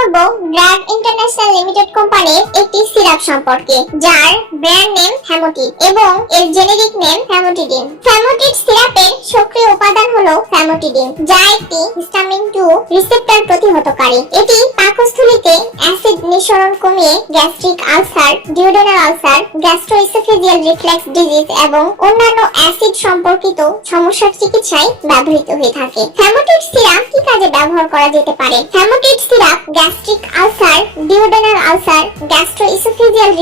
করব grand international limited কোম্পানির একটি সিরাপ সম্পর্কে, যার ব্র্যান্ড নেম ফ্যামোটি এবং এর জেনেরিক নেম ফ্যামোটিডিন ফ্যামোটিড সিরাপের সক্রিয় উপাদান হলো ফ্যামোটিডিন যা একটি হিস্টামিন টু রিসেপ্টর প্রতিহতকারী। এটি পাকস্থলীতে নিঃসরণ কমিয়ে gastric ulcer, duodenal ulcer gastroesophageal reflux disease এবং অন্যান্য অ্যাসিড সম্পর্কিত সমস্যার চিকিৎসায় ব্যবহৃত হয়ে থাকে। ফ্যামোটিড সিরাপ কি কাজে ব্যবহার করা যেতে পারে? Famotidine syrup, gastric ulcer, duodenal ulcer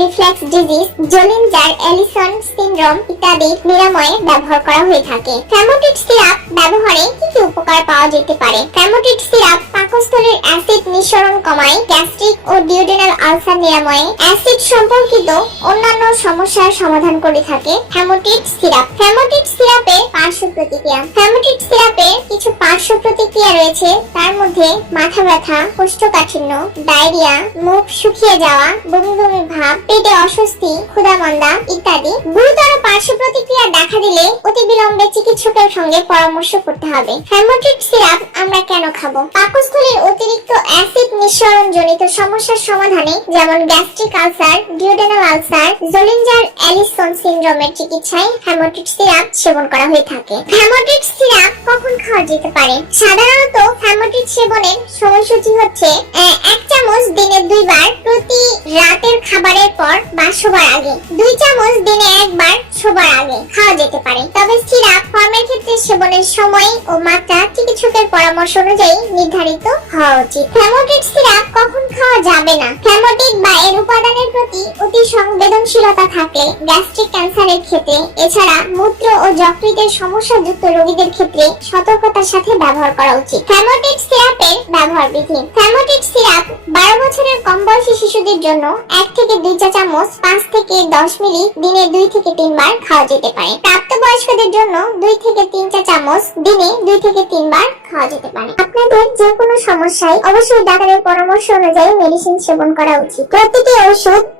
reflux disease Zollinger Ellison syndrome ইত্যাদি নিরাময়ে ব্যবহার করা হয়ে থাকে। ফ্যামোটিড সিরাপ ব্যবহারে কি কি উপকার পাওয়া যেতে পারে? ফ্যামোটিড সিরাপ পাকস্থলীর অ্যাসিড নিঃসরণ কমায় গ্যাস্ট্রিক ও ডিওডেনাল আলসার নিরাময়ে। অ্যাসিড সম্পর্কিত অন্যান্য সমস্যার সমাধান করে থাকে ফ্যামোটিড সিরাপ ফ্যামোটিড সিরাপের পার্শ্ব প্রতিক্রিয়া। ফ্যামোটিড সিরাপে কিছু পার্শ্ব প্রতিক্রিয়া রয়েছে, তার মধ্যে মাথা ব্যথা, কোষ্ঠকাঠিন্য, ডায়রিয়া, মুখ শুকিয়ে যাওয়া, বমি বমি ভাব পেটে অস্বস্তি, ক্ষুধামন্দা ইত্যাদি গুরুতর পার্শ্ব প্রতিক্রিয়া দেখা দিলে অতি বিলম্বে চিকিৎসকের সঙ্গে পরামর্শ করতে হবে। ফ্যামোটিড সিরাপ আমরা কেন খাব? পাকস্থলীর অতিরিক্ত অ্যাসিড নিঃসরণ জনিত সমস্যার সমাধানে যেমন gastric ulcer duodenal ulcer, Zollinger Ellison সিনড্রোমের চিকিৎসায় ফ্যামোটিড সিরাপ সেবন করা হয়ে থাকে। ফ্যামোটিড সিরাপ কখন খাওয়া যেতে পারে? সাধারণত ফ্যামোটিড সেবনের সময়সূচি হচ্ছে এক চামচ দিনে দুইবার প্রতি রাতের খাবারের পর বা শোবার আগে। দুই চামচ দিনে একবার শোবার আগে খাওয়া যেতে পারে। তবে সিরাপ, ফর্মের ক্ষেত্রে সেবনের সময় ও মাত্রা চিকিৎসকের পরামর্শ অনুযায়ী নির্ধারিত হওয়া উচিত। ফ্যামোটিড সিরাপ কখন খাওয়া যাবে না? ফ্যামোটিড বা এর উপাদানের প্রতি সংবেদনশীলতা থাকলে গ্যাস্ট্রিক ক্যান্সারের ক্ষেত্রে, এছাড়া মূত্র ও যকৃতের সমস্যাযুক্ত রোগীদের ক্ষেত্রে সতর্কতার সাথে ব্যবহার করা উচিত। ফ্যামোটিড সিরাপের ব্যবহার বিধি। ফ্যামোটিড সিরাপ বারো বছরের কম বয়সী শিশুদের জন্য এক থেকে দুই চা চামচ, পাঁচ থেকে দশ মিলি, দিনে দুই থেকে তিনবার খাওয়া যেতে পারে। প্রাপ্তবয়স্কদের জন্য দুই থেকে তিন চা চামচ, দিনে দুই থেকে তিনবার খাওয়া যেতে পারে। আপনাদের যে কোনো সমস্যায় অবশ্যই ডাক্তারের পরামর্শ অনুযায়ী মেডিসিন সেবন করা উচিত। প্রতিটি ওষুধ